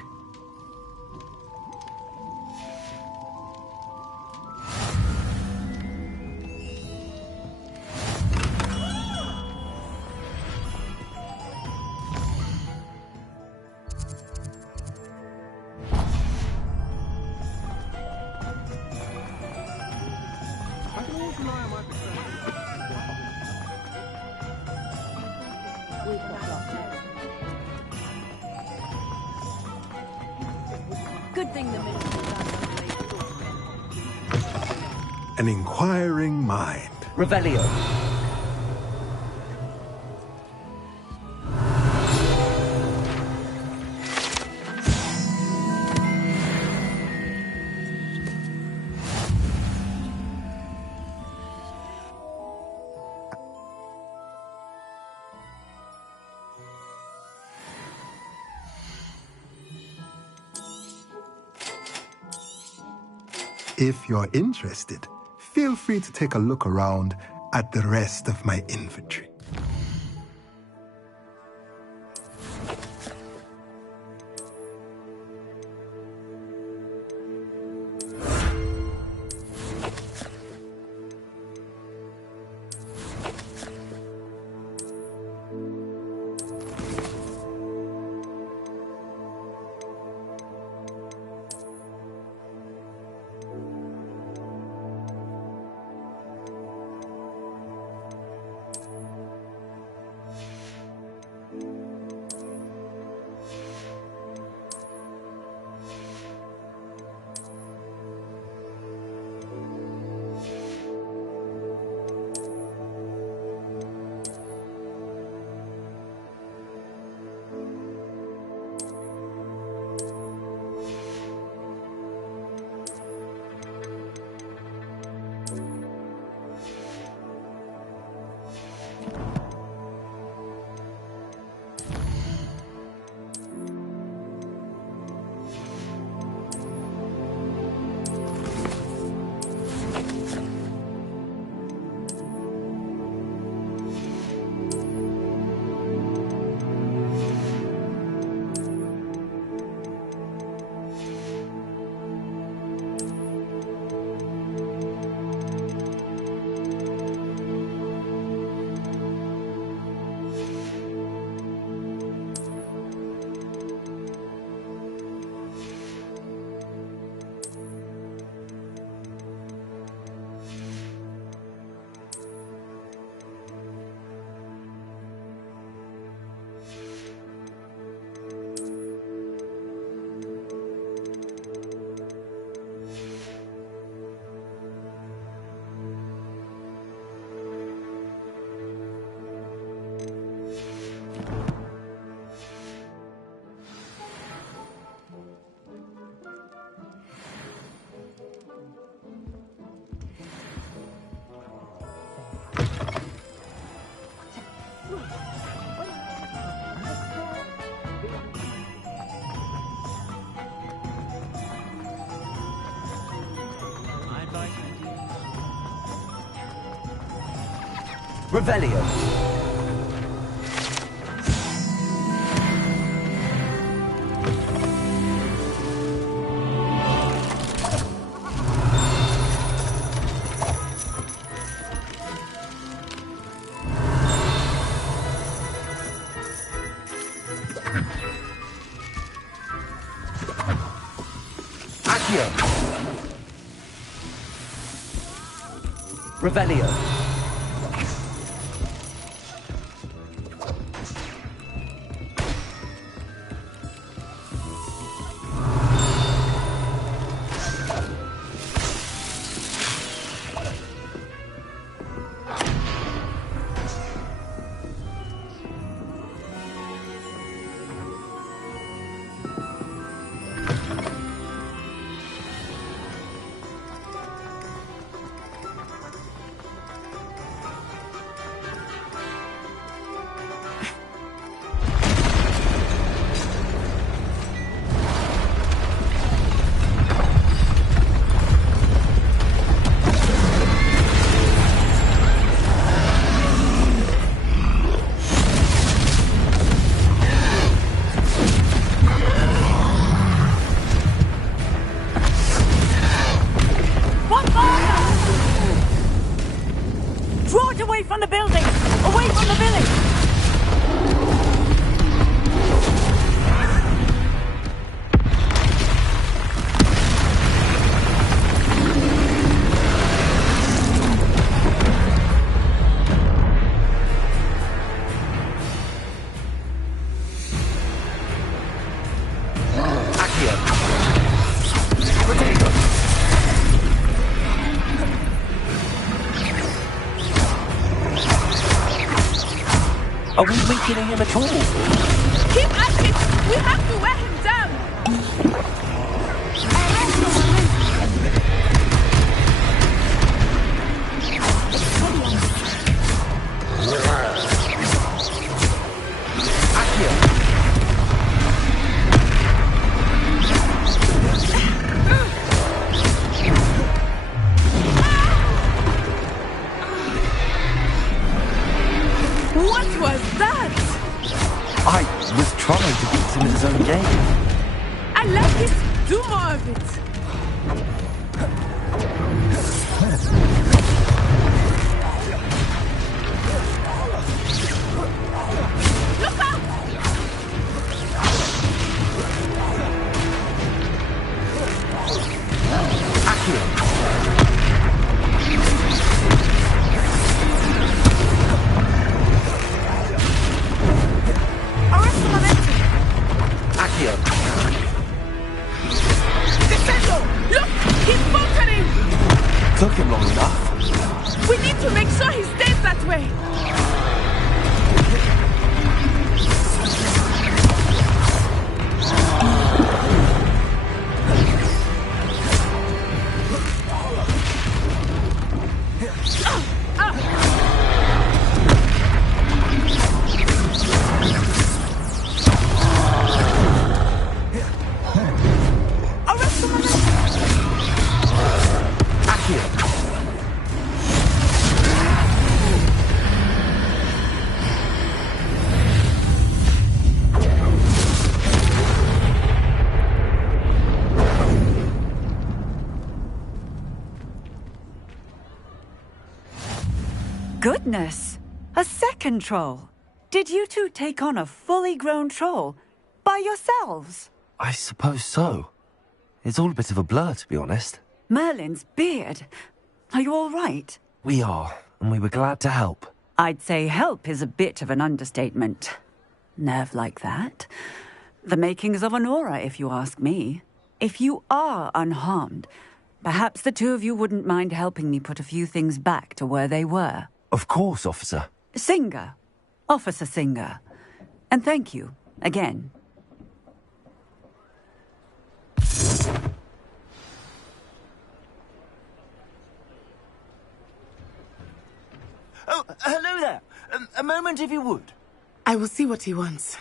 Good thing the minister An inquiring mind. Revelio. If you're interested, feel free to take a look around at the rest of my inventory. Revelio. Revelio. Are we weakening him at all? Keep at it! We have to wear him down! What was that? I was trying to beat him in his own game. I like it. Do more of it. Look out! Look! He's faltering! Took him long enough. We need to make sure he stays that way. Goodness! A second troll! Did you two take on a fully grown troll? By yourselves? I suppose so. It's all a bit of a blur, to be honest. Merlin's beard. Are you all right? We are, and we were glad to help. I'd say help is a bit of an understatement. Nerve like that. The makings of an aura, if you ask me. If you are unharmed, perhaps the two of you wouldn't mind helping me put a few things back to where they were. Of course, officer. Singer. Officer Singer. And thank you, again. Oh, hello there. A moment, if you would. I will see what he wants.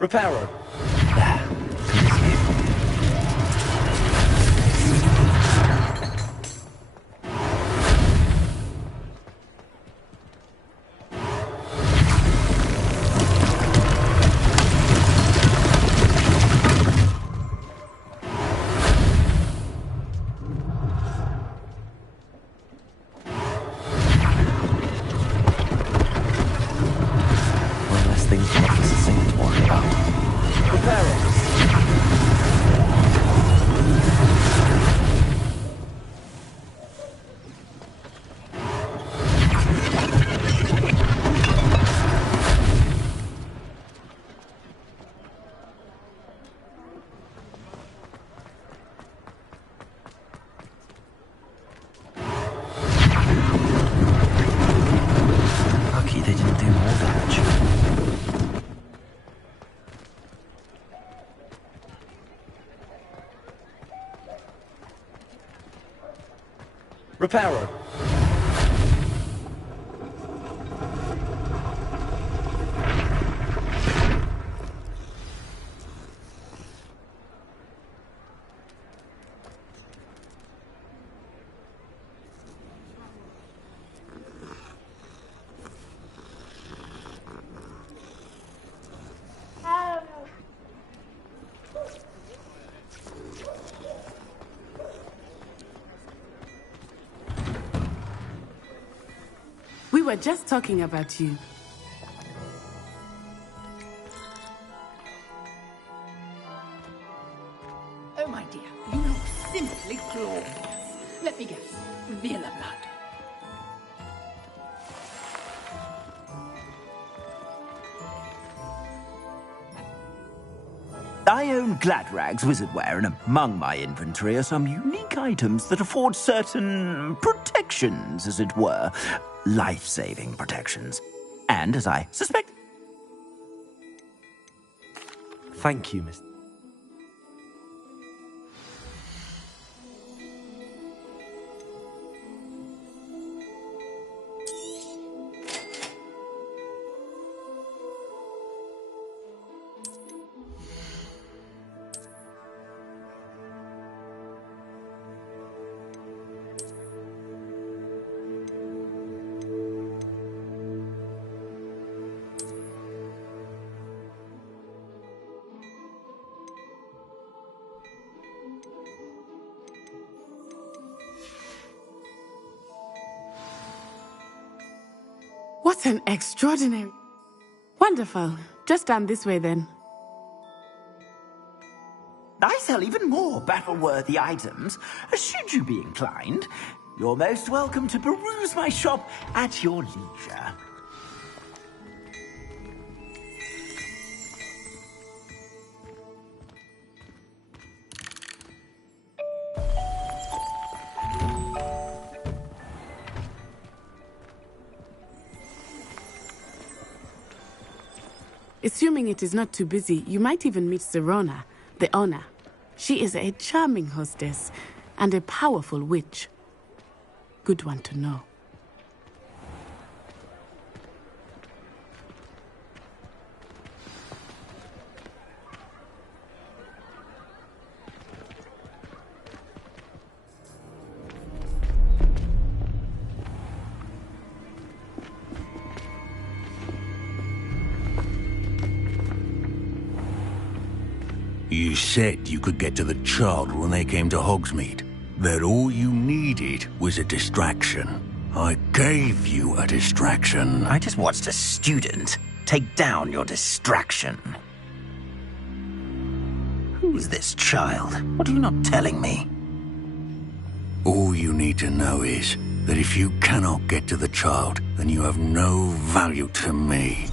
Reparo. Lucky they didn't do more damage. Reparo. We were just talking about you. Oh, my dear, you look simply glorious. Let me guess, Villa blood. I own Gladrag's wizardwear, and among my inventory are some unique items that afford certain protections, as it were. Life-saving protections. And, as I suspect... Thank you, Mr. What an extraordinary... Wonderful. Just down this way, then. I sell even more battle-worthy items. Should you be inclined, you're most welcome to peruse my shop at your leisure. Assuming it is not too busy, you might even meet Serona, the owner. She is a charming hostess and a powerful witch. Good one to know. You said you could get to the child when they came to Hogsmeade. That all you needed was a distraction. I gave you a distraction. I just watched a student take down your distraction. Who's this child? What are you not telling me? All you need to know is that if you cannot get to the child, then you have no value to me.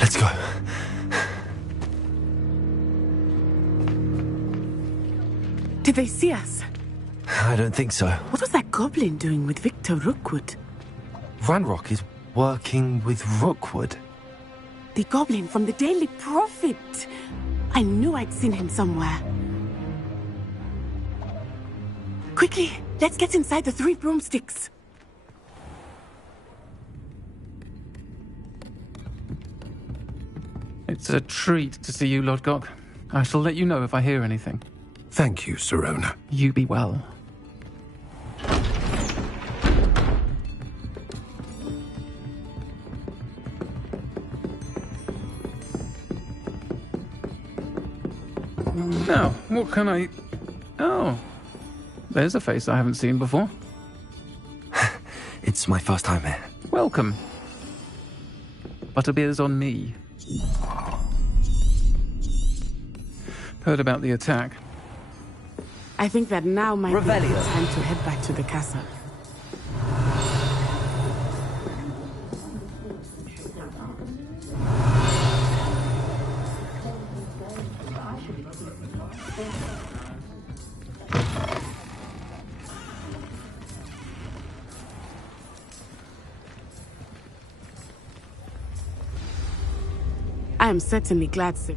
Let's go. Did they see us? I don't think so. What was that goblin doing with Victor Rookwood? Ranrock is working with Rookwood. The goblin from the Daily Prophet. I knew I'd seen him somewhere. Quickly, let's get inside the 3 broomsticks. It's a treat to see you, Lodgok. I shall let you know if I hear anything. Thank you, Sirona. You be well. Now, what can I... Oh, there's a face I haven't seen before. It's my first time here. Welcome. Butterbeer's on me. Heard about the attack. I think that now might be the Revelio. time to head back to the castle. I am certainly glad, sir.